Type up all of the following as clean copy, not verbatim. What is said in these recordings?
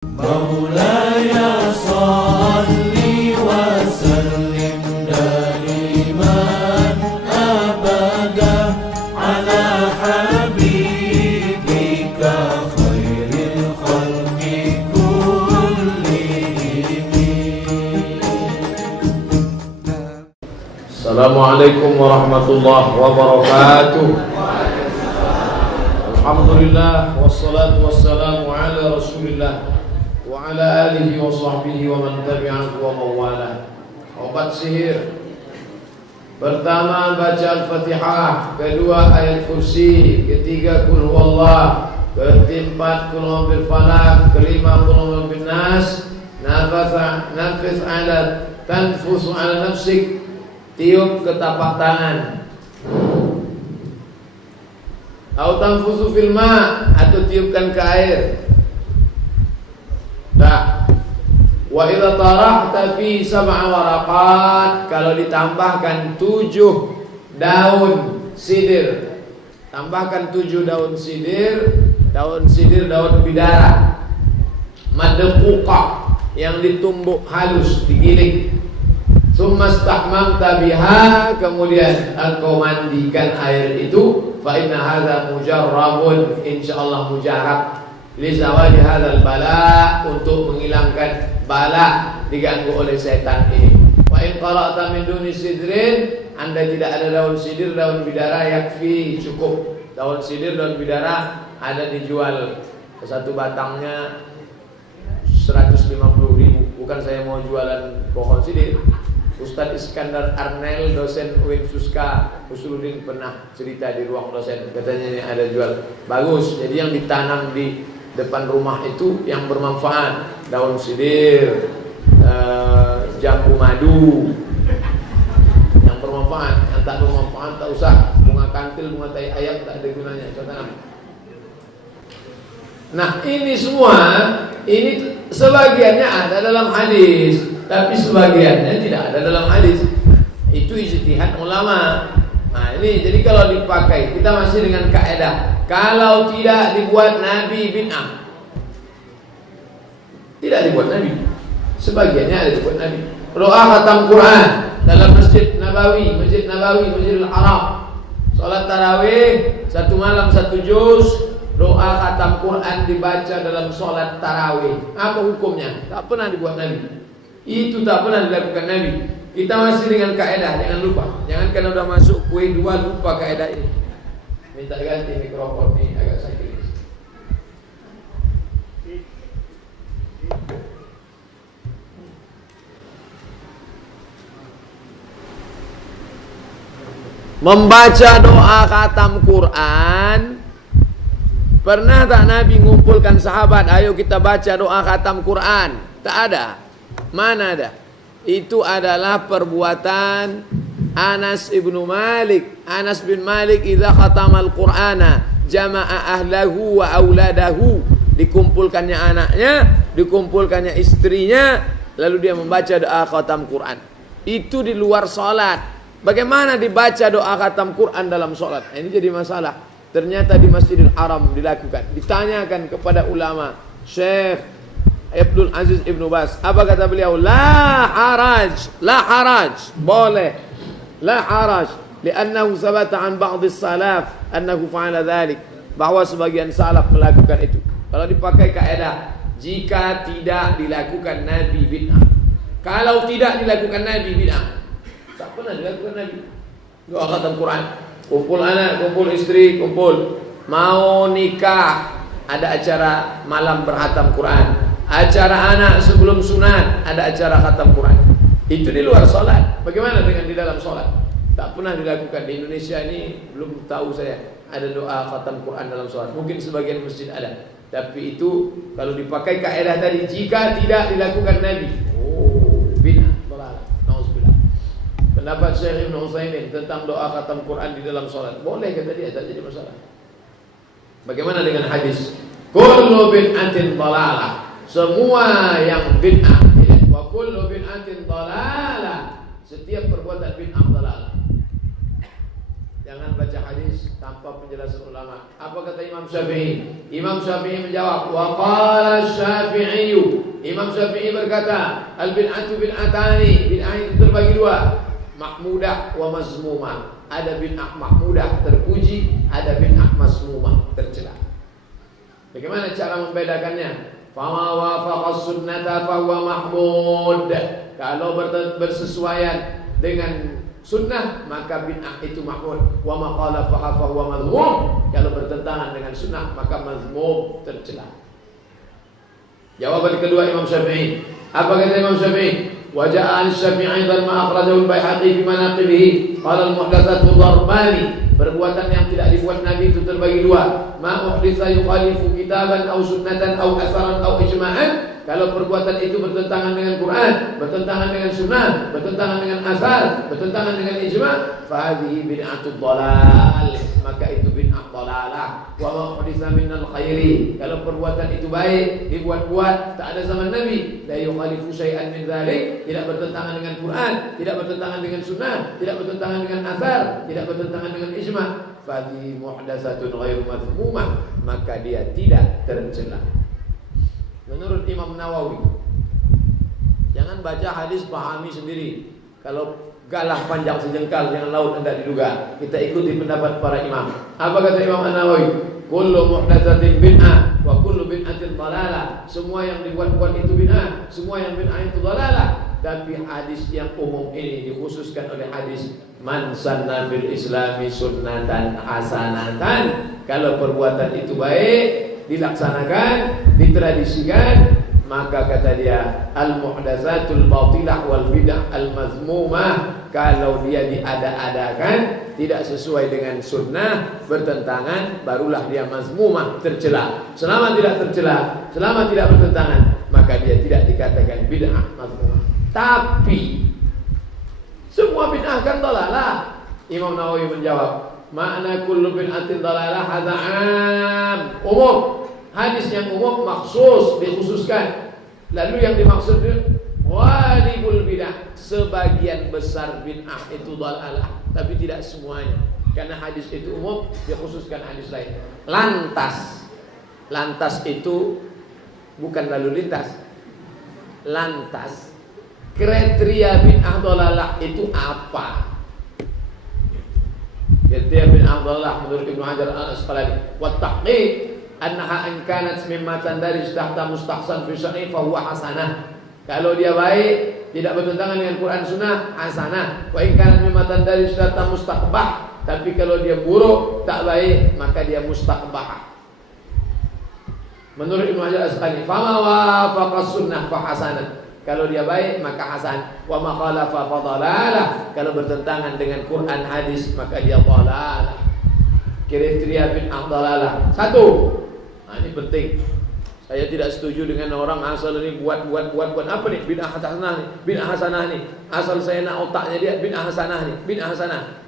مولاي صل وسلم دائما أبدا على حبيبك خير الخلق كلهم. السلام عليكم ورحمة الله وبركاته. Alhamdulillah wassalatu wassalamu ala Rasulillah wa ala alihi wa sahbihi wa man tabi'ahu wa mawala. Obat sihir. Pertama baca Al-Fatihah, kedua ayat kursi, ketiga kul huwallah, keempat kul huwal falaq, kelima kul huwal bin nas. Nafis ala tanfusu ala nafsik, tiup ke tapak tangan. Atau tanfusu fil ma, atau tiupkan ke air. Dah. Wa idza tarahta fi sab'a waraqat, kalau ditambahkan 7 daun sidir. Tambahkan 7 daun sidir, daun bidara. Madquqa, yang ditumbuk halus, digiling. Summa istahmamta biha, kemudian engkau mandikan air itu. Fa inna hadza mujarrabun, insyaallah mujarab. Li zawali hadzal bala, untuk menghilangkan bala diganggu oleh setan ini. Wa in qara'ta min duni sidrin, anda tidak ada daun sidir, daun bidara, yakfi, cukup. Daun sidir, daun bidara ada dijual satu batangnya 150.000. Bukan saya mau jualan pohon sidir. Ustadz Iskandar Arnel, dosen UIN Suska Usuluddin, pernah cerita di ruang dosen. Katanya ini ada jual, bagus. Jadi yang ditanam di depan rumah itu yang bermanfaat. Daun sidir, jambu madu, yang bermanfaat. Yang tak bermanfaat tak usah. Bunga kantil, bunga tai ayam tak ada gunanya, saya tanam. Nah ini semua, ini sebagiannya ada dalam hadis, tapi sebagiannya tidak ada dalam hadis. Itu ijtihad ulama. Nah ini, jadi kalau dipakai, kita masih dengan kaidah, kalau tidak dibuat Nabi bid'ah. Tidak dibuat Nabi. Sebagiannya ada dibuat Nabi. Doa khatam Quran dalam Masjid Nabawi, Masjidil Haram. Salat tarawih 1 malam 1 juz. Doa khatam Quran dibaca dalam sholat tarawih. Apa hukumnya? Tak pernah dibuat Nabi. Itu tak pernah dilakukan Nabi. Kita masih dengan kaedah, jangan lupa. Jangan karena udah masuk kue 2 lupa kaedah ini. Minta ganti mikrofon ini agak sakit. Membaca doa khatam Quran. Pernah tak Nabi ngumpulkan sahabat, ayo kita baca doa khatam Quran? Tak ada. Mana ada? Itu adalah perbuatan Anas ibnu Malik. Anas bin Malik idza khatamal Qur'ana jama'a ahlahu wa auladahu. Dikumpulkannya anaknya, dikumpulkannya istrinya, lalu dia membaca doa khatam Quran. Itu di luar salat. Bagaimana dibaca doa khatam Quran dalam salat? Ini jadi masalah. Ternyata di Masjidil Haram dilakukan. Ditanyakan kepada ulama, Syekh Abdul Aziz Ibnu Baz, apa kata beliau? La haraj, boleh. La haraj, li'annahu sabata an ba'd as-salaf annahu fa'ala dhalik, bahwa sebagian salaf melakukan itu. Kalau dipakai kaidah, jika tidak dilakukan Nabi bid'ah. Kalau tidak dilakukan Nabi bid'ah. Tak pernah dilakukan Nabi. Doa khatam Quran. Kumpul anak, kumpul istri, kumpul. Mau nikah, ada acara malam berkhatam Quran. Acara anak sebelum sunat, ada acara khatam Quran. Itu di luar sholat. Bagaimana dengan di dalam sholat? Tak pernah dilakukan. Di Indonesia ini belum tahu saya ada doa khatam Quran dalam sholat. Mungkin sebagian masjid ada. Tapi itu kalau dipakai kaidah tadi, jika tidak dilakukan Nabi, bid'ah, dalalah. Nauzubillah. Pendapat Syekh Ibnu Utsaimin tentang doa khatam Quran di dalam salat, boleh kata dia, tak jadi masalah. Bagaimana dengan hadis? Kullu bid'atin dalalah. Semua yang bid'ah, wa kullu bid'atin dalalah. Setiap perbuatan bid'ah dalalah. Jangan baca hadis tanpa penjelasan ulama. Apa kata Imam Syafi'i? Imam Syafi'i menjawab, wa qala Syafi'i. Imam Syafi'i berkata, al bid'atu bid'atani. Bid'ah itu terbagi dua, mahmudah wa mazmumah. Ada bid'ah mahmudah terpuji, ada bid'ah mazmumah tercela. Bagaimana cara membedakannya? Fama wafaqa sunnata fahuwa mahmud. Kalau bersesuaian dengan sunnah maka bid'ah itu mahmud. Wa ma khalafaha fa huwa mazmum. Kalau bertentangan dengan sunnah maka mazmum, tercela. Jawaban kedua Imam Syafi'i. Apa kata Imam Syafi'i? Wa ja'a al-Syafi'i dan ma akhrajahu al-Baihaqi fi manaqibihi. Qala al-muhdatsatu darbani. Perbuatan yang tidak dibuat Nabi itu terbagi dua. Ma uhditsa yukhalifu kitaban aw sunnatan aw asaran aw ijma'an. Kalau perbuatan itu bertentangan dengan Quran, bertentangan dengan sunnah, bertentangan dengan asar, bertentangan dengan ijma', fa hadhihi bid'atud dhalal. Maka itu bid'ah dhalalah. Wa ma uhditsa minal khairi. Kalau perbuatan itu baik, dibuat-buat tak ada zaman Nabi, la yukhalifu syai'an min dzalik, tidak bertentangan dengan Quran, tidak bertentangan dengan sunnah, tidak bertentangan dengan asar, tidak bertentangan dengan ijma', fa hadhihi muhdatsatun ghairu mazmumah, maka dia tidak tercela. Menurut Imam Nawawi, jangan baca hadis pahami sendiri. Kalau galah panjang sejengkal, jangan laut hendak diduga. Kita ikuti pendapat para imam. Apa kata Imam Nawawi? Kullu muhdatsatin bid'ah wa kullu bid'atin dhalalah. Semua yang dibuat-buat itu bid'ah, semua yang bid'ah itu dhalalah. Tapi hadis yang umum ini dikhususkan oleh hadis man sanna fil islami sunnatan hasanatan. Kalau perbuatan itu baik, dilaksanakan, ditradisikan, maka kata dia al-muhdatsatul batilah wal bid'ah al-mazmumah. Kalau dia diada-adakan, tidak sesuai dengan sunnah, bertentangan, barulah dia mazmumah, tercela. Selama tidak tercela, selama tidak bertentangan, maka dia tidak dikatakan bid'ah mazmumah. Tapi semua bid'ah kan dhalalah. Imam Nawawi menjawab, makna kullu bid'atin dhalalah hadza 'am, umum. Hadis yang umum maksus, dikhususkan. Lalu yang dimaksud ghalibul bid'ah, sebagian besar bid'ah itu dhalalah, tapi tidak semuanya. Karena hadis itu umum, dikhususkan hadis lain. Lantas itu bukan lalu lintas. Lantas kriteria bid'ah dhalalah itu apa? Kriteria bid'ah dhalalah menurut Ibnu Hajar al-Asqalani, wa tahqiq annaha an kanat mimma tandarij tahta mustahsan fi syar'i fa huwa hasanah. Kalau dia baik, tidak bertentangan dengan Quran Sunnah, hasanah. Wa in kanat mimma tandarij tahta mustaqbah. Tapi kalau dia buruk, tak baik, maka dia mustaqbah. Menurut Ibnu Hajar al-Asqalani, fa ma wafaqa sunnah fa hasanah. Kalau dia baik maka hasan. Wa ma khalafa fa dhalalah. Kalau bertentangan dengan Quran hadis maka dia dhalalah. Kriteria bid'ah dhalalah. Satu. Nah, ini penting. Saya tidak setuju dengan orang asal ini buat apa nih? Bid'ah hasanah nih, bid'ah hasanah nih. Asal saya nak otaknya dia bid'ah hasanah nih, bid'ah hasanah.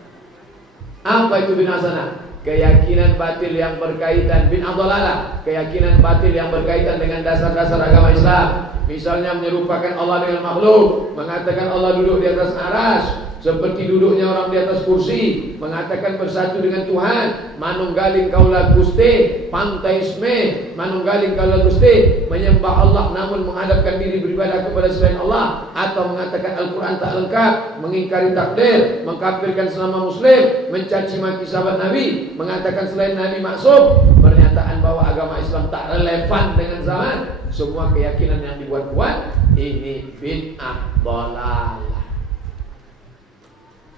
Apa itu bid'ah hasanah? Keyakinan batil yang berkaitan bid'ah dhalalah, keyakinan batil yang berkaitan dengan dasar-dasar agama Islam. Misalnya menyerupakan Allah dengan makhluk, mengatakan Allah duduk di atas aras seperti duduknya orang di atas kursi, mengatakan bersatu dengan Tuhan, manunggaling kaula Gusti, panteisme, manunggaling kaula Gusti, menyembah Allah namun menghadapkan diri beribadah kepada selain Allah, atau mengatakan Al-Quran tak lengkap, mengingkari takdir, mengkafirkan selama muslim, mencaci maki sahabat Nabi, mengatakan selain Nabi maksum, pernyataan bahwa agama Islam tak relevan dengan zaman. Semua keyakinan yang dibuat-buat ini bid'ah dhalalah.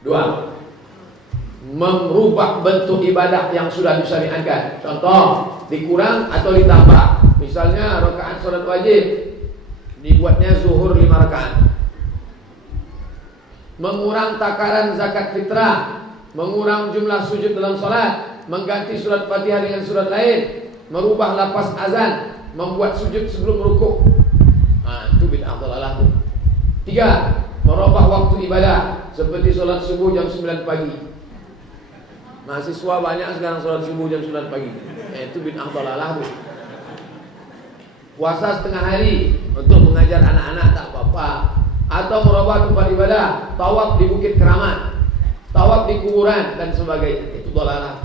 Dua, merubah bentuk ibadah yang sudah disyariatkan. Contoh, dikurang atau ditambah. Misalnya rakaat salat wajib dibuatnya zuhur 5 rakaat. Mengurang takaran zakat fitrah, mengurang jumlah sujud dalam salat, mengganti surat Fatihah dengan surat lain, merubah lafaz azan, membuat sujud sebelum rukuk. Nah, itu bid'ah dhalalah. 3, merubah waktu ibadah seperti sholat subuh jam 9 pagi. Mahasiswa banyak sekarang sholat subuh jam 9 pagi. Itu bid'ah dhalalah. Puasa setengah hari untuk mengajar anak-anak tak apa-apa. Atau merubah tempat ibadah, tawaf di Bukit Keramat. tawaf di kuburan dan sebagainya, itu dhalalah.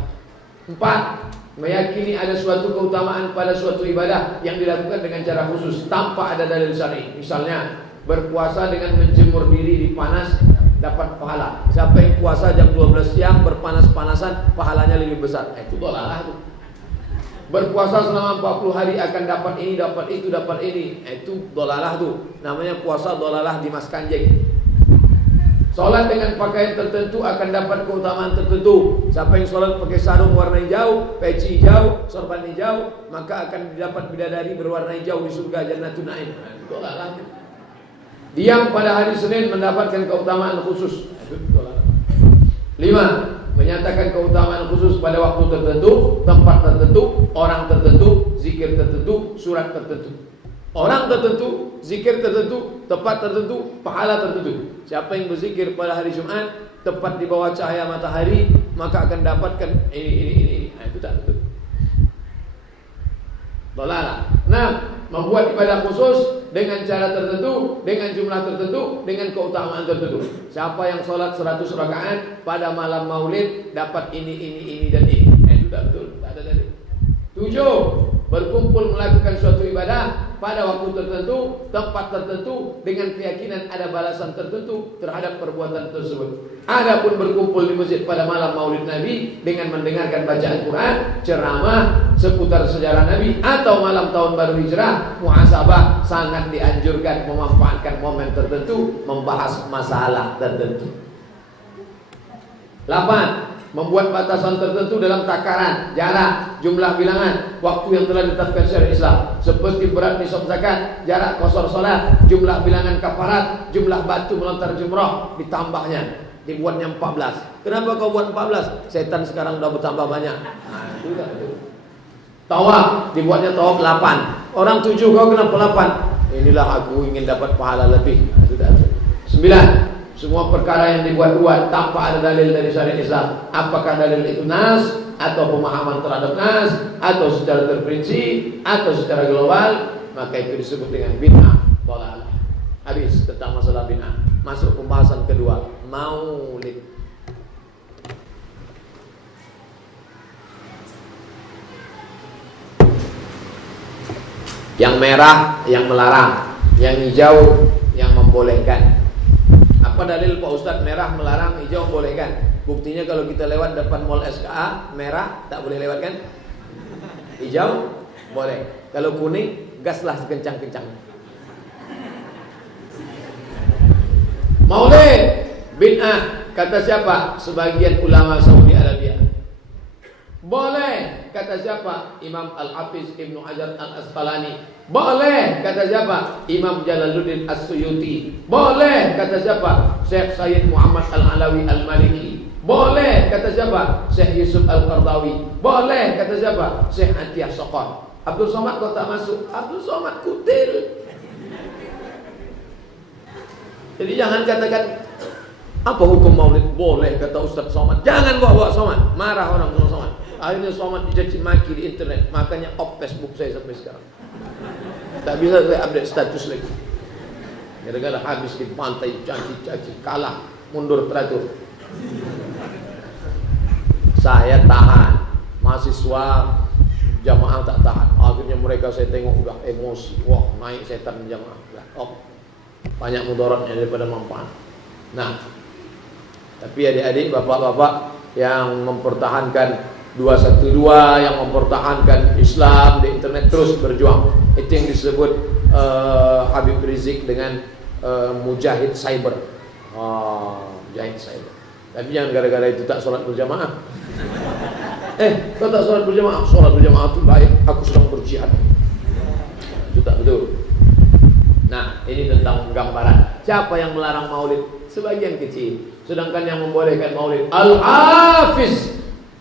4. Meyakini ada suatu keutamaan pada suatu ibadah yang dilakukan dengan cara khusus tanpa ada dalil syar'i. Misalnya berpuasa dengan menjemur diri di panas dapat pahala. Siapa yang puasa jam 12 siang berpanas-panasan pahalanya lebih besar. Itu dhalalah tuh. Berpuasa selama 40 hari akan dapat ini, dapat itu, dapat ini. Itu dhalalah tuh. Namanya puasa dhalalah di Mas Kanjeng. Sholat dengan pakaian tertentu akan dapat keutamaan tertentu. Siapa yang sholat pakai sarung warna hijau, peci hijau, sorban hijau, maka akan dapat bidadari berwarna hijau di surga Jannatun Na'im. Dhalalah. Diam pada hari Senin mendapatkan keutamaan khusus. 5. Menyatakan keutamaan khusus pada waktu tertentu, tempat tertentu, orang tertentu, zikir tertentu, surat tertentu. Orang tertentu, zikir tertentu, tempat tertentu, pahala tertentu. Siapa yang berzikir pada hari Jumat, tepat di bawah cahaya matahari, maka akan dapatkan ini. Nah, itu tak betul. Dhalalah. 6. Membuat ibadah khusus dengan cara tertentu, dengan jumlah tertentu, dengan keutamaan tertentu. Siapa yang sholat 100 rakaat pada malam maulid dapat ini dan ini. Itu tak betul, tak ada dalil. 7. Berkumpul melakukan suatu ibadah pada waktu tertentu, tempat tertentu, dengan keyakinan ada balasan tertentu terhadap perbuatan tersebut. Adapun berkumpul di masjid pada malam Maulid Nabi dengan mendengarkan bacaan Quran, ceramah seputar sejarah Nabi, atau malam tahun baru hijrah, muhasabah, sangat dianjurkan memanfaatkan momen tertentu membahas masalah tertentu. 8. Membuat batasan tertentu dalam takaran, jarak, jumlah bilangan, waktu yang telah ditetapkan syariat Islam, seperti berat nisab zakat, jarak qasar salat, jumlah bilangan kafarat, jumlah batu melontar jumrah, ditambahnya, dibuatnya 14. Kenapa kau buat 14? Setan sekarang sudah bertambah banyak. Nah, itu kan itu. Tawaf, dibuatnya tawaf 8. Orang 7, kau kenapa 8? Inilah aku ingin dapat pahala lebih. Nah, itu dah. 9. Semua perkara yang dibuat-buat tanpa ada dalil dari syariat Islam, apakah dalil itu nas atau pemahaman terhadap nas, atau secara terperinci, atau secara global, maka itu disebut dengan bid'ah, dhalalah. Habis tentang masalah bid'ah. Masuk pembahasan kedua, maulid. Yang merah yang melarang, yang hijau yang membolehkan. Apa dalil Pak Ustadz merah melarang, hijau membolehkan? Buktinya kalau kita lewat depan mall SKA, merah tak boleh lewat kan? Hijau boleh. Kalau kuning, gaslah sekencang-kencang. Maulid bid'ah, kata siapa? Sebagian ulama Saudi Arabia. Boleh, kata siapa? Imam Al-Hafiz Ibnu Hajar Al-Asqalani. Boleh, kata siapa? Imam Jalaluddin As-Suyuti. Boleh, kata siapa? Syekh Sayyid Muhammad Al-Alawi Al-Maliki. Boleh, kata siapa? Syekh Yusuf Al-Qardawi. Boleh, kata siapa? Syekh Atiyah Soqor. Abdul Somad kau tak masuk. Abdul Somad kutil. Jadi jangan katakan apa hukum maulid? Boleh, kata Ustaz Somad. Jangan bawa Somad. Marah orang sama Somad. Akhirnya Somad dicaci maki di internet. Makanya off Facebook saya sampai sekarang. Tak bisa saya update status lagi. Gara-gara habis di pantai, caci-caci, kalah, mundur teratur. Saya tahan. Mahasiswa jamaah tak tahan. Akhirnya mereka saya tengok udah emosi. Wah, naik setan jamaah. Banyak mudaratnya daripada manfaat. Nah, tapi adik-adik, bapak-bapak yang mempertahankan 212, yang mempertahankan Islam di internet terus berjuang. Itu yang disebut Habib Rizik dengan mujahid cyber. Mujahid cyber. Tapi jangan gara-gara itu tak sholat berjamaah. Kau tak sholat berjamaah? Sholat berjamaah itu baik. Aku sedang berjihad. Itu tak betul. Nah, ini tentang gambaran. Siapa yang melarang maulid? Sebagian kecil. Sedangkan yang membolehkan maulid Al-Hafiz.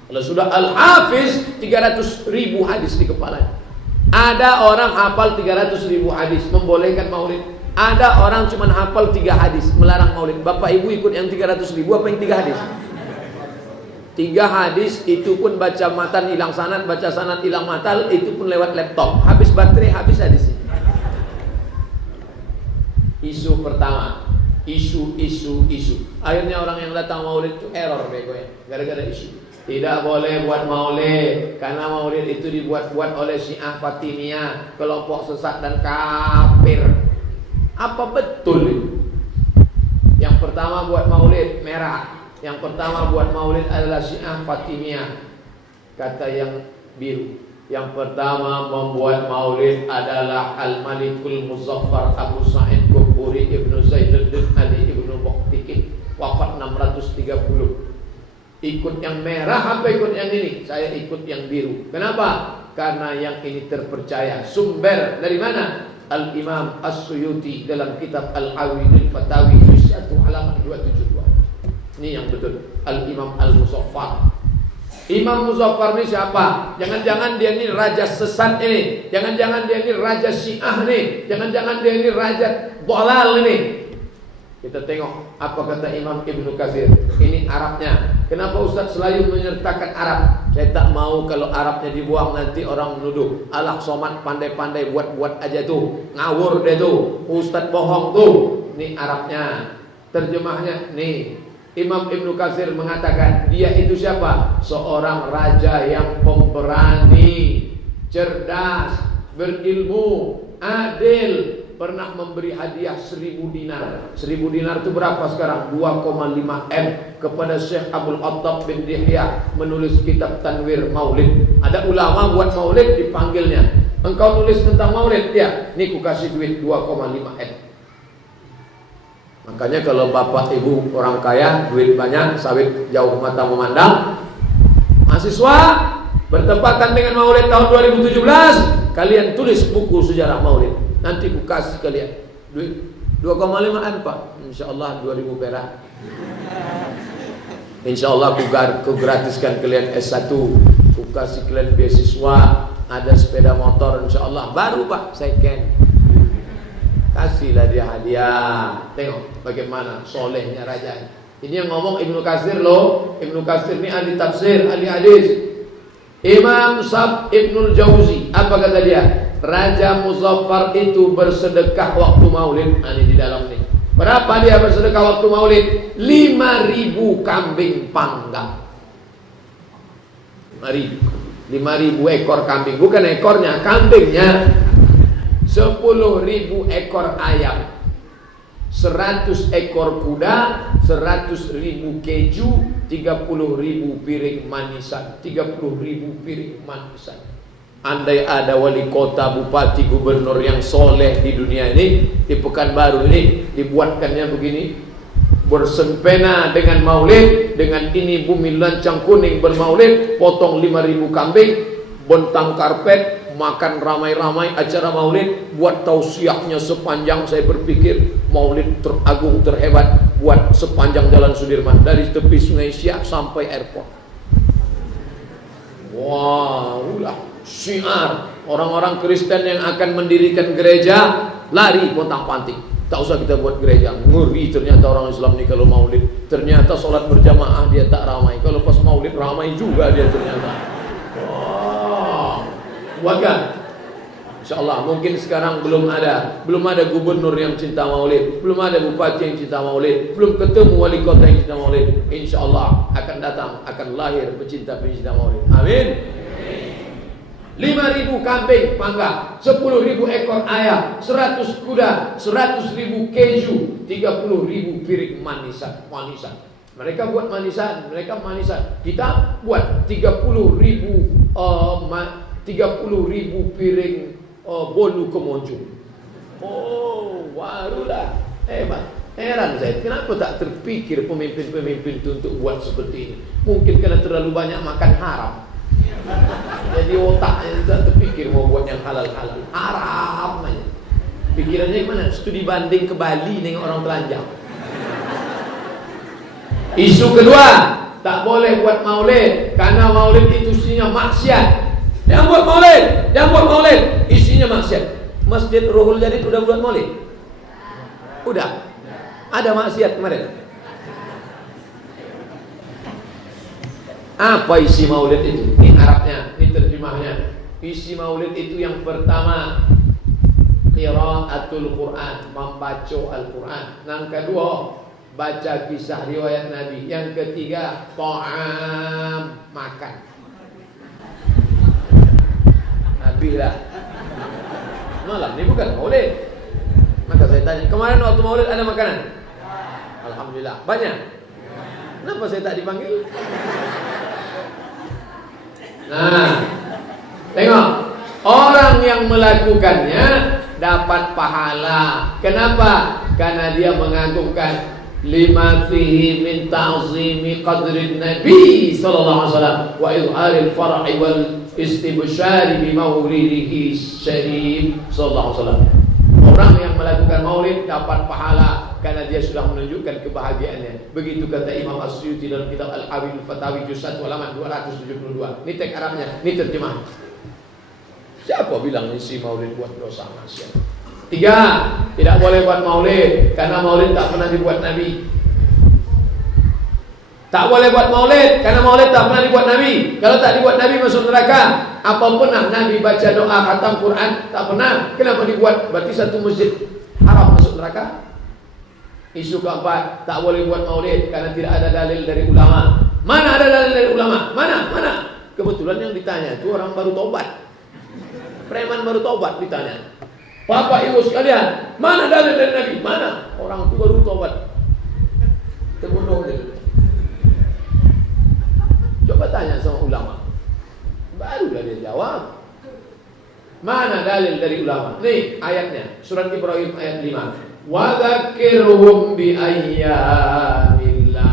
Kalau sudah Al-Hafiz 300.000 hadis di kepala. Ada orang hafal 300.000 hadis membolehkan maulid. Ada orang cuma hafal 3 hadis melarang maulid. Bapak ibu ikut yang 300.000 apa yang 3 hadis? 3 hadis itu pun baca matan hilang sanad, baca sanad hilang matal, itu pun lewat laptop. Habis baterai, habis hadis. Isu pertama. Isu. Akhirnya orang yang datang maulid itu error begonya, gara-gara isu. Tidak boleh buat maulid, karena maulid itu dibuat-buat oleh Syiah Fatimiyah, kelompok sesat dan kafir. Apa betul itu? Yang pertama buat maulid merah, yang pertama buat maulid adalah Syiah Fatimiyah. Kata yang biru, yang pertama membuat maulid adalah Al-Malikul Muzaffar Abu Sa'id Ghumburi Ibnu Zainuddin Ali Ibnu Muqtikin, wafat 630. Ikut yang merah apa ikut yang ini? Saya ikut yang biru. Kenapa? Karena yang ini terpercaya. Sumber dari mana? Al-Imam As-Suyuti dalam kitab Al-Awidul Fatawi juz 1 halaman 272. Ini yang betul. Al-Imam Al-Muzaffar. Imam Muzaffar ini siapa? Jangan-jangan dia ini raja sesat ini. Jangan-jangan dia ini raja Syiah nih. Jangan-jangan dia ini raja dhalal ini. Kita tengok apa kata Imam Ibnu Katsir. Ini Arabnya. Kenapa Ustaz selalu menyertakan Arab? Saya tak mau kalau Arabnya dibuang nanti orang menuduh Al Somad pandai-pandai buat-buat aja tuh, ngawur deh tuh, Ustaz bohong tuh. Ini Arabnya. Terjemahnya nih. Imam Ibnu Katsir mengatakan dia itu siapa? Seorang raja yang pemberani, cerdas, berilmu, adil. Pernah memberi hadiah 1000 dinar. 1000 dinar itu berapa sekarang? 2,5 M kepada Syekh Abdul Attab bin Dihya menulis kitab Tanwir Maulid. Ada ulama buat maulid dipanggilnya. Engkau nulis tentang maulid? Ya, nih ku kasih duit 2,5 M. Makanya kalau bapak ibu orang kaya, duit banyak, sawit jauh mata memandang, mahasiswa bertempatan dengan maulid tahun 2017, kalian tulis buku sejarah maulid. Nanti ku kasih kalian duit 2,5 M Pak. InsyaAllah 2000 perak. InsyaAllah ku gratiskan kalian S1. Ku kasih kalian beasiswa, ada sepeda motor InsyaAllah. Baru Pak, second. Kasihlah dia hadiah. Tengok bagaimana solehnya raja. Ini yang ngomong Ibnu Katsir loh. Ibnu Katsir ini ahli tafsir, ahli hadis. Imam Sab Ibnul Jauzi, apa kata dia? Raja Muzaffar itu bersedekah waktu maulid. Ini di dalam nih. Berapa dia bersedekah waktu maulid? 5.000 kambing panggang. 5.000 ekor kambing. Bukan ekornya, kambingnya. 10.000 ekor ayam, 100 ekor kuda, 100.000 keju, 30.000 piring manisan, 30.000 piring manisan. Andai ada wali kota, bupati, gubernur yang soleh di dunia ini, di Pekanbaru ini, dibuatkannya begini, bersempena dengan maulid, dengan ini bumi lancang kuning bermaulid, potong 5.000 kambing, bentang karpet, makan ramai-ramai acara maulid, buat tausiahnya sepanjang. Saya berpikir maulid teragung terhebat buat sepanjang Jalan Sudirman dari tepi Sungai Siak sampai airport. Wah, ulah syiar orang-orang Kristen yang akan mendirikan gereja lari pontang-panting. Tak usah kita buat gereja, ngeri ternyata orang Islam ni kalau maulid. Ternyata solat berjamaah dia tak ramai, kalau pas maulid ramai juga dia ternyata. Wah, buatkan. InsyaAllah mungkin sekarang belum ada gubernur yang cinta maulid, belum ada bupati yang cinta maulid, belum ketemu wali kota yang cinta maulid. InsyaAllah akan datang, akan lahir pecinta-pecinta maulid. Amin. 5.000 kambing panggang, 10.000 ekor ayam, 100 kuda, 100.000 keju, 30.000 piring manisan. Mereka buat manisan, kita buat 30.000 piring bolu kemoncu. Oh, barulah hebat. Heran saya, kenapa tak terpikir pemimpin-pemimpin itu untuk buat seperti ini? Mungkin karena terlalu banyak makan haram. Jadi otaknya tak terpikir mau buat yang halal-halal. Haram aja. Pikirannya gimana? Studi banding ke Bali dengan orang telanjang. Isu kedua, tak boleh buat maulid karena maulid itu isinya maksiat. Jangan buat maulid, isinya maksiat. Masjid Ruhul Jadid udah buat maulid? Udah. Ada maksiat kemarin. Apa isi maulid itu? Ini Arabnya, ini terjemahnya. Isi maulid itu yang pertama, qiraatul Quran, membaca Al-Quran. Yang kedua, baca kisah riwayat Nabi. Yang ketiga, ta'am, makan. Nabi lah. Malam ni bukan maulid. Maka saya tanya, kemarin waktu maulid ada makanan? Alhamdulillah, banyak. Kenapa saya tak dipanggil? Nah, tengok, orang yang melakukannya dapat pahala. Kenapa? Karena dia mengagungkan lima fihi min ta'zimi qadrin Nabi sallallahu alaihi wasallam wa izharil far'i wal istibsyari bi maulidihi syarif sallallahu alaihi wasallam. Orang yang melakukan maulid dapat pahala karena dia sudah menunjukkan kebahagiaannya. Begitu kata Imam As-Suyuti dalam kitab Al-Hawil Fatawi juz 1 halaman 272. Ini teks Arabnya, ini terjemah. Siapa bilang isi maulid buat dosa maksiat? 3, tidak boleh buat maulid karena maulid tak pernah dibuat Nabi. Tak boleh buat maulid karena maulid tak pernah dibuat Nabi. Kalau tak dibuat Nabi masuk neraka. Apa pernah Nabi baca doa khatam Quran? Tak pernah. Kenapa dibuat? Berarti satu masjid haram masuk neraka. Isu keempat, tak boleh buat maulid karena tidak ada dalil dari ulama. Mana ada dalil dari ulama? Mana? Kebetulan yang ditanya itu orang baru tobat. Preman baru tobat ditanya. Bapak ibu sekalian, mana dalil dari Nabi? Mana? Orang itu baru tobat. Terbunuh dia. Coba tanya sama ulama. Barulah dia jawab. Mana dalil dari ulama? Nih ayatnya, surat Ibrahim ayat 5. Wa dzakirhum bi ayyamillah.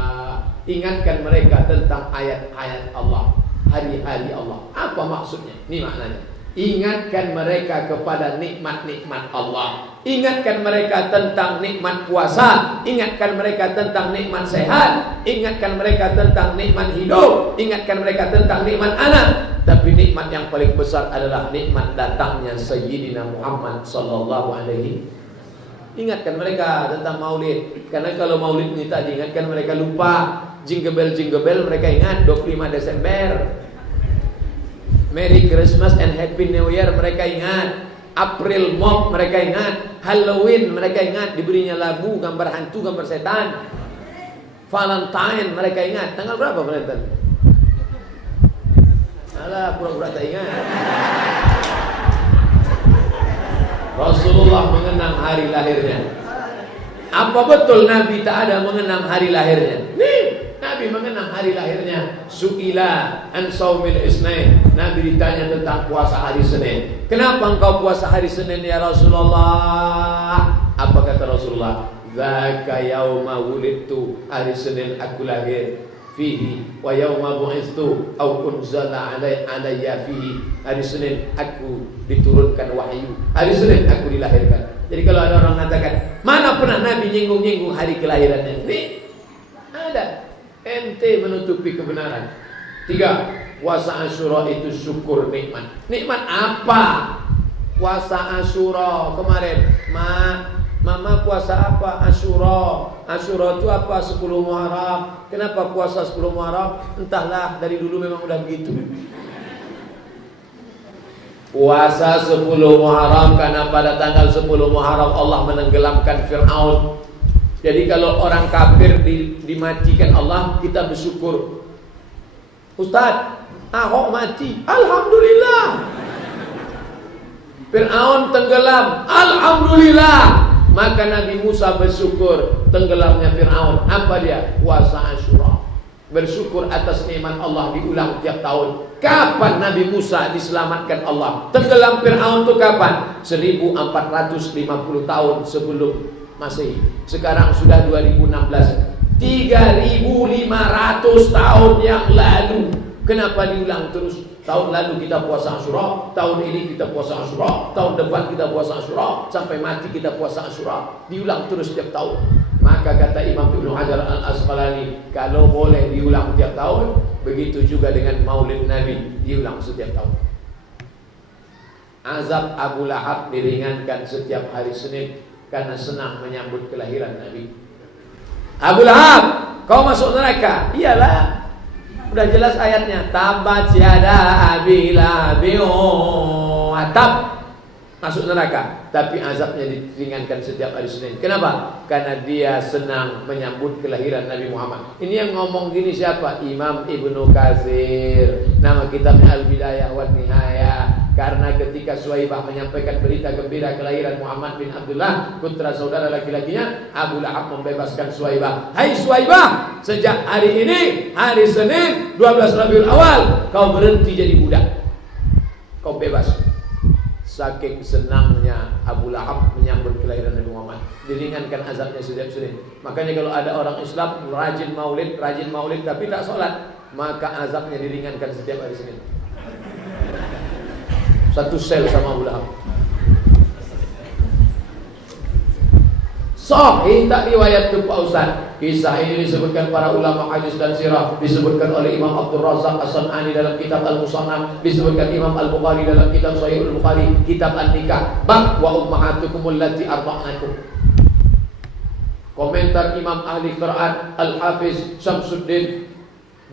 Ingatkan mereka tentang ayat-ayat Allah, hari-hari Allah. Apa maksudnya? Ini maknanya. Ingatkan mereka kepada nikmat-nikmat Allah. Ingatkan mereka tentang nikmat puasa. Ingatkan mereka tentang nikmat sehat. Ingatkan mereka tentang nikmat hidup. Ingatkan mereka tentang nikmat anak. Tapi nikmat yang paling besar adalah nikmat datangnya Sayyidina Muhammad sallallahu alaihi. Ingatkan mereka tentang maulid. Karena kalau maulid ini tak diingatkan, mereka lupa. Jingle bell mereka ingat 25 Desember. Merry Christmas and Happy New Year mereka ingat. April Mop mereka ingat. Halloween mereka ingat, diberinya labu, gambar hantu, gambar setan. Valentine mereka ingat. Tanggal berapa Valentine? Alah, pura-pura tak ingat. Rasulullah mengenang hari lahirnya. Apa betul Nabi tak ada mengenang hari lahirnya? Nih, Nabi mengenang hari lahirnya. Su'ila an saumil isnain. Nabi ditanya tentang puasa hari Senin. Kenapa engkau puasa hari Senin ya Rasulullah? Apa kata Rasulullah? Dzaka yauma wulidtu. Hari Senin aku lahir. Fihi wa yauma bu'istu au unzala alayya fihi. Hari Senin aku diturunkan wahyu. Hari Senin aku dilahirkan. Jadi kalau ada orang mengatakan, mana pernah Nabi nyinggung-nyinggung hari kelahirannya? Ini ada. Ente menutupi kebenaran. 3, puasa Asyura itu syukur nikmat. Nikmat apa? Puasa Asyura kemarin, Mama puasa apa? Asyura. Asyura itu apa? 10 Muharram. Kenapa puasa 10 Muharram? Entahlah, dari dulu memang udah begitu. Puasa 10 Muharram karena pada tanggal 10 Muharram Allah menenggelamkan Fir'aun. Jadi kalau orang kafir dimatikan Allah, kita bersyukur. Ustaz, Ahok mati, alhamdulillah. Fir'aun tenggelam, alhamdulillah. Maka Nabi Musa bersyukur tenggelamnya Fir'aun. Apa dia? Puasa Asyura. Bersyukur atas nikmat Allah diulang tiap tahun. Kapan Nabi Musa diselamatkan Allah? Tenggelam Fir'aun itu kapan? 1450 tahun sebelum Masehi. Sekarang sudah 2016. 3500 tahun yang lalu. Kenapa diulang terus? Tahun lalu kita puasa Asyura, tahun ini kita puasa Asyura, tahun depan kita puasa Asyura, sampai mati kita puasa Asyura. Diulang terus setiap tahun. Maka kata Imam Ibnu Hajar Al-Asqalani, kalau boleh diulang tiap tahun, begitu juga dengan Maulid Nabi, diulang setiap tahun. Azab Abu Lahab diringankan setiap hari Senin karena senang menyambut kelahiran Nabi. Abu Lahab, kau masuk neraka? Iyalah. Udah jelas ayatnya. Tabat yada Abi Lahab wa tab. masuk neraka, tapi azabnya diringankan setiap hari Senin. Kenapa? Karena dia senang menyambut kelahiran Nabi Muhammad. Ini yang ngomong gini siapa? Imam Ibnu Katsir. Nama kitabnya Al-Bidayah wan Nihayah. Karena ketika Suwaibah menyampaikan berita gembira kelahiran Muhammad bin Abdullah, putra saudara laki-lakinya, Abu Lahab membebaskan Suwaibah. Hai Suwaibah, sejak hari ini, hari Senin 12 Rabiul Awal, kau berhenti jadi budak. Kau bebas. Saking senangnya Abu Lahab menyambut kelahiran Nabi Muhammad, diringankan azabnya setiap Senin. Makanya kalau ada orang Islam rajin maulid tapi tak sholat, maka azabnya diringankan setiap hari Senin. Satu sel sama Abu Lahab. Sahih tak riwayat tu Pak Ustaz. Kisah ini disebutkan para ulama hadis dan sirah, disebutkan oleh Imam Abdul Razak As-San'ani dalam kitab Al-Musannaf, disebutkan Imam Al-Bukhari dalam kitab Sahih Al-Bukhari, kitab An-Nikah, bab wa ummahatukum allati arda'nakum. Komentar Imam ahli qiraat Al-Hafiz Syamsuddin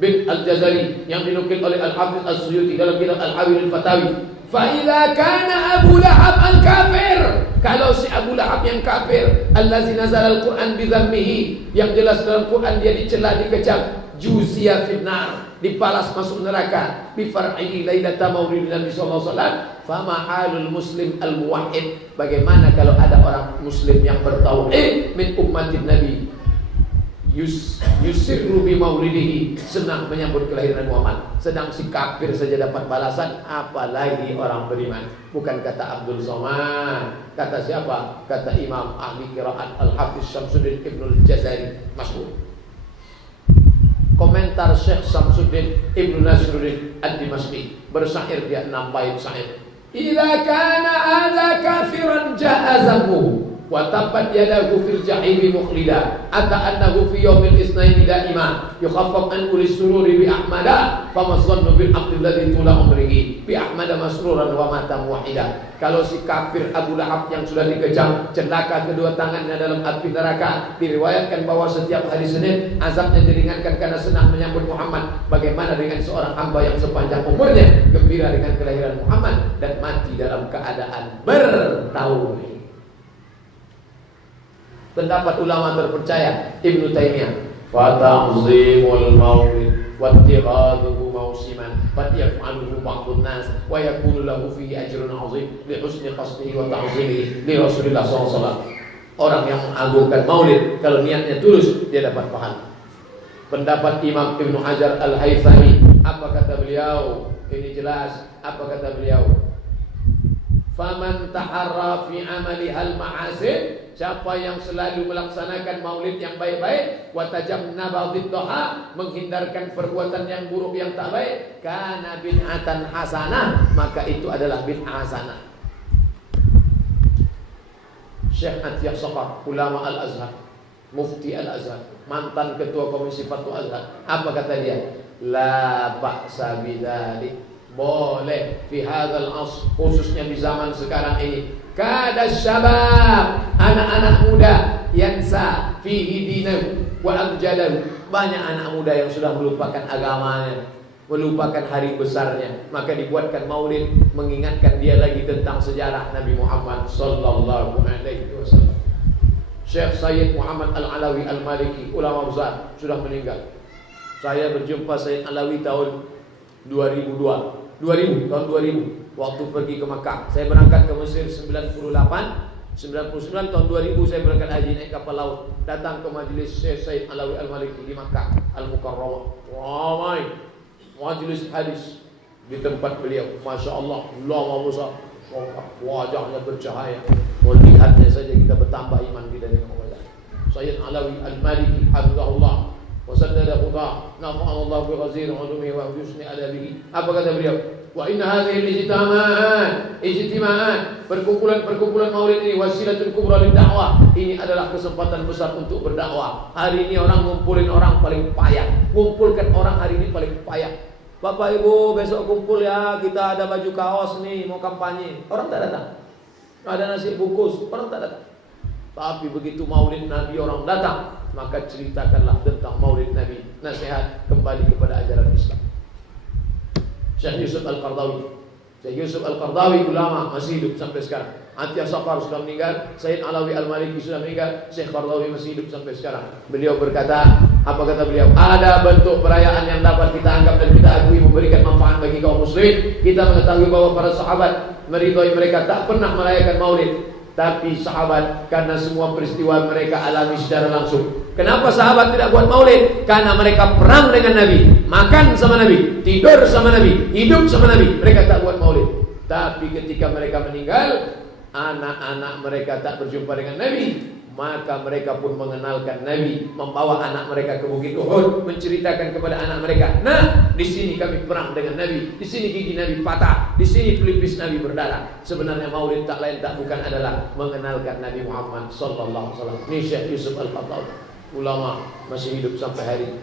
bin Al-Jazari yang dinukil oleh Al-Hafiz As-Suyuti dalam kitab Al-Hawil Al-Fatawi. Fa'idha kana Abu Lahab al-kafir, kalau si Abu Lahab yang kafir, allazi nazal al-Quran bidhammihi, yang jelas dalam Quran dia dicela, dikecam, juzia finnar, dipalas masuk neraka, bifar'i lailata maulid Nabi sallallahu alaihi wasallam. Fama halul muslim al-muwahhid, bagaimana kalau ada orang muslim yang bertauhid min ummatin Nabi, yusirru bi maulidihi, senang menyambut kelahiran Muhammad, sedang si kafir saja dapat balasan, apalagi orang beriman. Bukan kata Abdul Somad, kata siapa? Kata Imam ahli qiraat Al-Hafiz Syamsuddin Ibnul Jazari, masyhur. Komentar Syekh Syamsuddin Ibnu Nasruddin Ad-Dimashqi, bersair dia 6 bait syair. Idza kana hadza kafiran ja'azamu wa tabbat yadahu fil jahimi mukhlida, ata annahu fi yaumil itsnaini daima yukhaffaf an kulli sururi bi ahmada famazannu bil abdi alladhi tula umrihi bi ahmada masruran wa mata muwahhida. Kalau si kafir Abu Lahab yang sudah dikejam, celaka kedua tangannya dalam api neraka, diriwayatkan bahwa setiap hari Senin azabnya diringankan karena senang menyambut Muhammad. Bagaimana dengan seorang hamba yang sepanjang umurnya gembira dengan kelahiran Muhammad dan mati dalam keadaan bertauhid? Pendapat ulama terpercaya Ibnu Taimiyah, fa ta'zimul maulid wa ittikhadhuhu mawsiman qad yaf'aluhu ba'dun nas wa yakunu lahu fihi ajrun 'azim li husni qasdihi wa ta'zimihi li Rasulillah sallallahu alaihi wasallam. Orang yang mengagungkan maulid kalau niatnya tulus dia dapat pahala. Pendapat Imam Ibnu Hajar Al-Haythami, apa kata beliau? Ini jelas, apa kata beliau? Faman taharra fi amali hal ma'asin, siapa yang selalu melaksanakan maulid yang baik-baik, wa tajannaba dhiddaha, menghindarkan perbuatan yang buruk yang tak baik, kana bid'atan hasanah, maka itu adalah bid'ah hasanah. Syekh Atiyah Saqaf, ulama Al-Azhar, mufti Al-Azhar, mantan ketua komisi fatwa Azhar, apa kata dia? La ba'sa bidzalik, boleh fi hadzal asr, khususnya di zaman sekarang ini. Kada syabab, anak-anak muda, yansa fihi dinahu wa abjadahu, banyak anak muda yang sudah melupakan agamanya, melupakan hari besarnya, maka dibuatkan maulid mengingatkan dia lagi tentang sejarah Nabi Muhammad sallallahu alaihi wasallam. Syekh Sayyid Muhammad Al-Alawi Al-Maliki, ulama besar, sudah meninggal. Saya berjumpa Sayyid Alawi tahun 2000 tahun 2000 waktu pergi ke Makkah. Saya berangkat ke Mesir 99 tahun 2000 saya berangkat haji naik kapal laut, datang ke majlis Syekh Sayyid Alawi Al-Maliki di Makkah Al-Mukarramah. Ramai majlis hadis di tempat beliau. Masya Allah, ulama besar, wajahnya bercahaya, melihatnya saja kita bertambah iman kita dengan Allah. Sayyid Alawi Al-Maliki hafizahullah wa saddada khuda, nafa'allahu bi ghazir ulumi wa husni adabihi. Apa kata beliau? Wa inna hadhihi ijtima'at, perkumpulan maulid ini wasilatun kubra lid dakwah, ini adalah kesempatan besar untuk berdakwah. Hari ini orang ngumpulin orang paling payah, ngumpulkan orang hari ini paling payah. Bapak Ibu besok kumpul ya, kita ada baju kaos nih, mau kampanye, orang tak datang. Ada nasi bungkus, orang tak datang. Tapi begitu maulid Nabi orang datang, maka ceritakanlah tentang maulid Nabi, nasihat kembali kepada ajaran Islam. Syekh Yusuf Al-Qardawi Syekh Yusuf Al-Qaradawi ulama masih hidup sampai sekarang. Atiyah Saqar sudah meninggal, Sayyid Alawi Al-Maliki sudah meninggal, Syekh Qaradawi masih hidup sampai sekarang. Beliau berkata, apa kata beliau? Ada bentuk perayaan yang dapat kita anggap dan kita akui memberikan manfaat bagi kaum muslimin. Kita mengetahui bahwa para sahabat meridhai mereka tak pernah merayakan maulid. Tapi sahabat, karena semua peristiwa mereka alami secara langsung. Kenapa sahabat tidak buat maulid? Karena mereka perang dengan Nabi, makan sama Nabi, tidur sama Nabi, hidup sama Nabi. Mereka tak buat maulid. Tapi ketika mereka meninggal, anak-anak mereka tak berjumpa dengan Nabi, maka mereka pun mengenalkan Nabi, membawa anak mereka ke Bukit Uhud, menceritakan kepada anak mereka, nah, di sini kami perang dengan Nabi, di sini gigi Nabi patah, di sini pelipis Nabi berdarah. Sebenarnya maulid tak lain tak bukan adalah mengenalkan Nabi Muhammad sallallahu alaihi wasallam. Ini Syekh Yusuf Al-Qaradawi, ulama masih hidup sampai hari ini.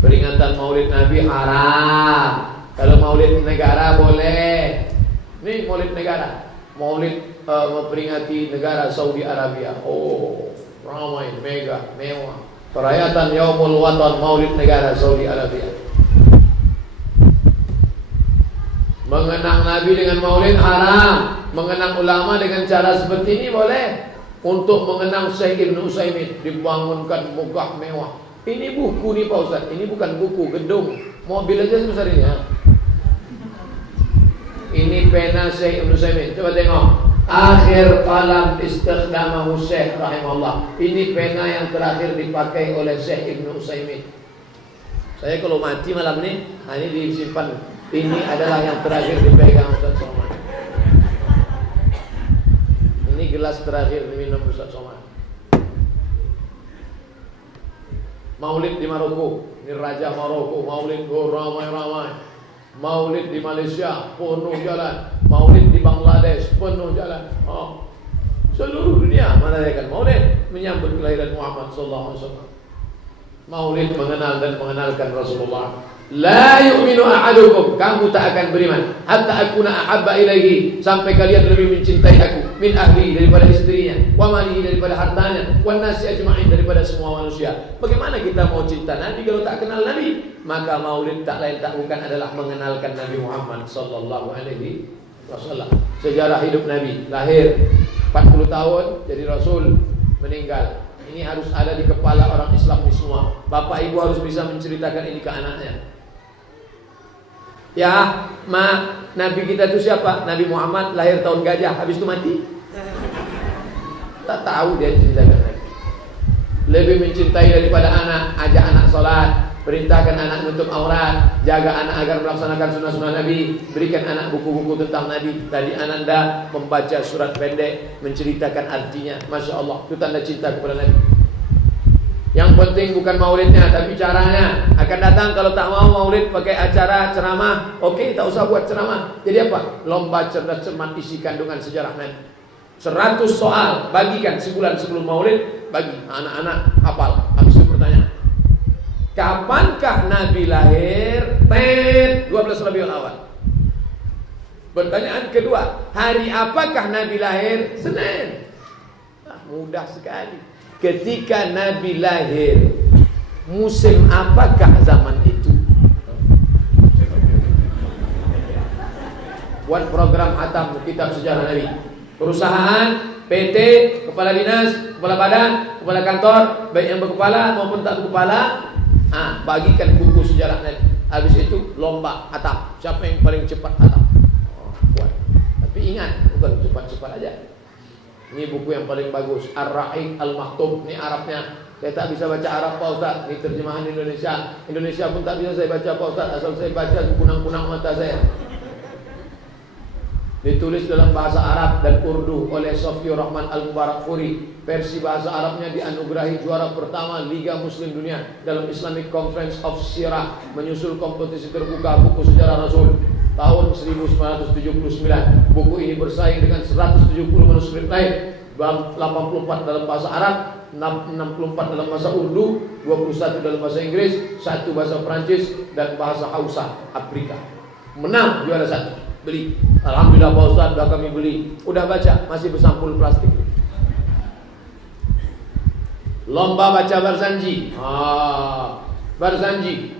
Peringatan maulid Nabi haram. Kalau maulid negara boleh. Ini maulid negara. Maulid memperingati negara Saudi Arabia. Oh, ramai, mega, mewah. Perayaan Yaumul Watan, maulid negara Saudi Arabia. Mengenang Nabi dengan maulid haram. Mengenang ulama dengan cara seperti ini boleh. Untuk mengenang Syekh Ibn Utsaimin dibangunkan megah mewah. Ini buku nih Pak Ustaz. Ini bukan buku, gedung. Mobil aja sebesar ini ya. Ini pena Syekh Ibn Utsaimin. Coba tengok. Akhir kalam istikhdamahu Syekh rahimahullah. Ini pena yang terakhir dipakai oleh Syekh Ibn Utsaimin. Saya kalau mati malam ini, ini disimpan. Ini adalah yang terakhir dipegang Ustaz Somad. Ini gelas terakhir diminum Ustaz Somad. Maulid di Maroko, ini Raja Maroko. Maulid ramai-ramai. Maulid di Malaysia penuh jalan. Maulid di Bangladesh penuh jalan. Seluruh dunia merayakan maulid menyambut kelahiran Muhammad sallallahu alaihi wasallam. Maulid mengenal dan mengenalkan Rasulullah. La yu'minu ahadukum, kamu tak akan beriman hatta akuna ahabba ilaihi, sampai kalian lebih mencintai aku min ahli, daripada istrinya, wa malihi, daripada hartanya, wan nasi ajma'in, daripada semua manusia. Bagaimana kita mau cinta Nabi kalau tak kenal Nabi? Maka maulid tak lain tak bukan adalah mengenalkan Nabi Muhammad sallallahu alaihi wasallam. Sejarah hidup Nabi, lahir 40 tahun jadi Rasul, meninggal. Ini harus ada di kepala orang Islam ini semua. Bapak ibu harus bisa menceritakan ini ke anaknya. Ya, Nabi kita itu siapa? Nabi Muhammad lahir tahun gajah, habis itu mati. Tak tahu dia ceritakan lagi. Lebih mencintai daripada anak, ajak anak sholat, perintahkan anak menutup aurat, jaga anak agar melaksanakan sunnah-sunnah Nabi, berikan anak buku-buku tentang Nabi. Tadi Ananda membaca surat pendek, menceritakan artinya. Masya Allah, itu tanda cinta kepada Nabi. Yang penting bukan maulidnya, tapi caranya. Akan datang kalau tak mau maulid pakai acara ceramah, oke, tak usah buat ceramah. Jadi apa? Lomba cerdas cermat isi kandungan sejarah Nabi. 100 soal bagikan sebulan sebelum maulid, bagi anak-anak hafal. Habis itu pertanyaan, kapankah Nabi lahir? 12 Rabiul Awal. Pertanyaan kedua, hari apakah Nabi lahir? Senin. Mudah sekali. Ketika Nabi lahir, musim apakah zaman itu? Buat program Hatam Kitab Sejarah Nabi. Perusahaan, PT, kepala dinas, kepala badan, kepala kantor, baik yang berkepala maupun tak berkepala, bagikan buku sejarah Nabi. Habis itu lomba Hatam. Siapa yang paling cepat Hatam? Buat. Tapi ingat, bukan cepat-cepat aja. Ini buku yang paling bagus, Ar-Ra'iq Al-Maktum. Ini Arabnya. Saya tak bisa baca Arab Pak Ustaz. Ini terjemahan Indonesia. Indonesia pun tak bisa saya baca Pak Ustaz. Asal saya baca kunang-kunang mata saya. Ditulis dalam bahasa Arab dan Urdu oleh Sofiur Rahman Al-Mubarakfuri. Versi bahasa Arabnya dianugerahi juara pertama Liga Muslim Dunia dalam Islamic Conference of Sirah, menyusul kompetisi terbuka buku sejarah Rasul tahun 1979. Buku ini bersaing dengan 170 manuskrip lain, 84 dalam bahasa Arab, 64 dalam bahasa Urdu, 21 dalam bahasa Inggris, 1 bahasa Prancis dan bahasa Hausa Afrika. Menang juara 1. Beli. Alhamdulillah Pak Ustaz, sudah kami beli. Udah baca, masih bersampul plastik. Lomba baca Barzanji. Barzanji.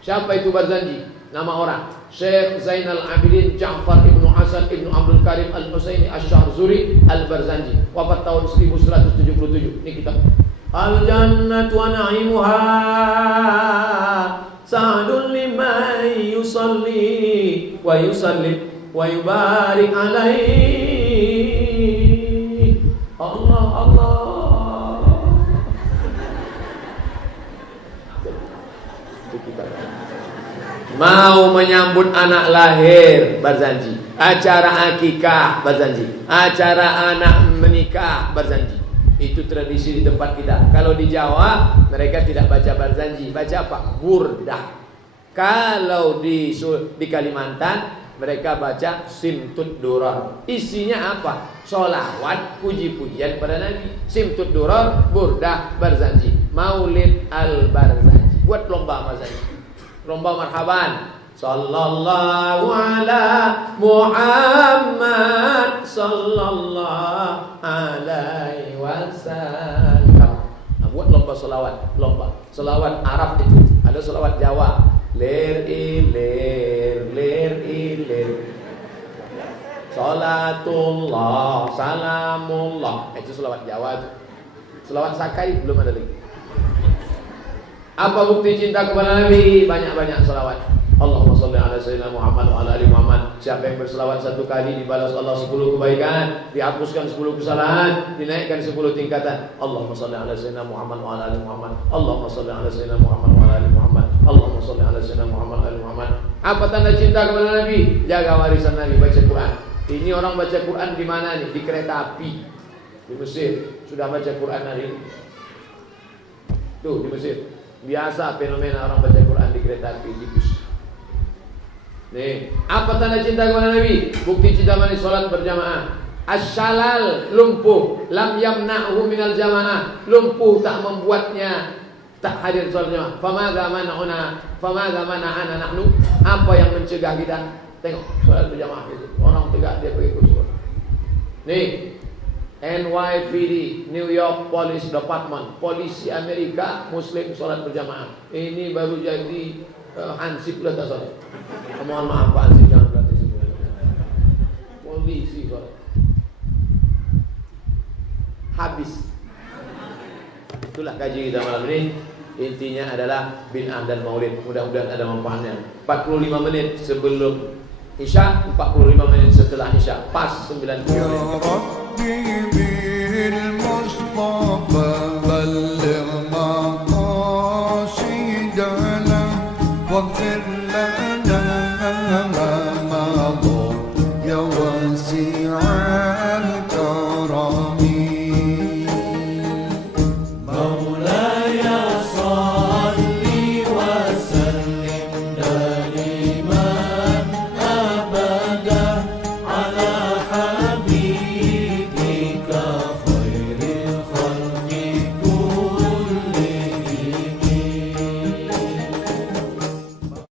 Siapa itu Barzanji? Nama orang Syekh Zainal Abidin Ja'far Ibnu Hasan Ibnu Abdul Karim Al-Husaini Asy-Syahrzuri Al-Barzanji, wafat tahun 1177. Ini kitab. Al-jannatu wa na'imuha sa'dun liman yusalli wa yusallim wa yubarik alaihi. Allah Allah. Mau menyambut anak lahir Barzanji, acara akikah Barzanji, acara anak menikah Barzanji. Itu tradisi di tempat kita. Kalau di Jawa mereka tidak baca Barzanji, baca apa? Burdah. Kalau di Kalimantan mereka baca Simtud Durar. Isinya apa? Sholawat, puji-pujian pada Nabi. Simtud Durar, Burdah, Barzanji, Maulid Al-Barzanji. Buat lomba Barzanji, lomba marhaban. Sallallahu ala Muhammad sallallahu alaihi wasallam. Nah, buat lomba selawat, lomba selawat Arab itu. Ada selawat Jawa. Lir ilir, lir ilir. Salatullah, salamullah. Itu selawat Jawa itu. Selawat Sakai belum ada lagi. Apa bukti cinta kepada Nabi? Banyak-banyak selawat. Allahumma sholli ala sayyidina Muhammad wa ala ali Muhammad. Siapa yang berselawat satu kali dibalas Allah 10 kebaikan, dihapuskan 10 kesalahan, dinaikkan 10 tingkatan. Allahumma sholli ala sayyidina Muhammad wa ala ali Muhammad. Allahumma sholli ala sayyidina Muhammad wa ala ali Muhammad. Allahumma sholli ala sayyidina Muhammad wa ala ali Muhammad. Apa tanda cinta kepada Nabi? Jaga warisan Nabi, baca Quran. Ini orang baca Quran di mana nih? Di kereta api. Di Mesir sudah baca Quran hari ini. Tuh di Mesir. Biasa fenomena orang baca Quran di kereta api, di bus. Nih, apa tanda cinta kepada Nabi? Bukti cinta manis salat berjamaah. Asy-syalal, lumpuh, lam yamna'hu minal jamaah, lumpuh tak membuatnya tak hadir salat jamaah. Famadza mana'ana nahnu? Apa yang mencegah kita? Tengok salat berjamaah itu. Orang tegak dia pergi kursi. Nih, NYPD, New York Police Department, polisi Amerika Muslim sholat berjamaah. Ini baru jadi hansip lah tak sholat. Mohon maaf Pak Hansip, jangan berarti sebenarnya. Polisi sholat. Habis. Itulah kaji kita malam ini. Intinya adalah bid'ah dan maulid. Mudah-mudahan ada manfaatnya. 45 menit sebelum Isya, 45 menit setelah Isya, pas 90 menit.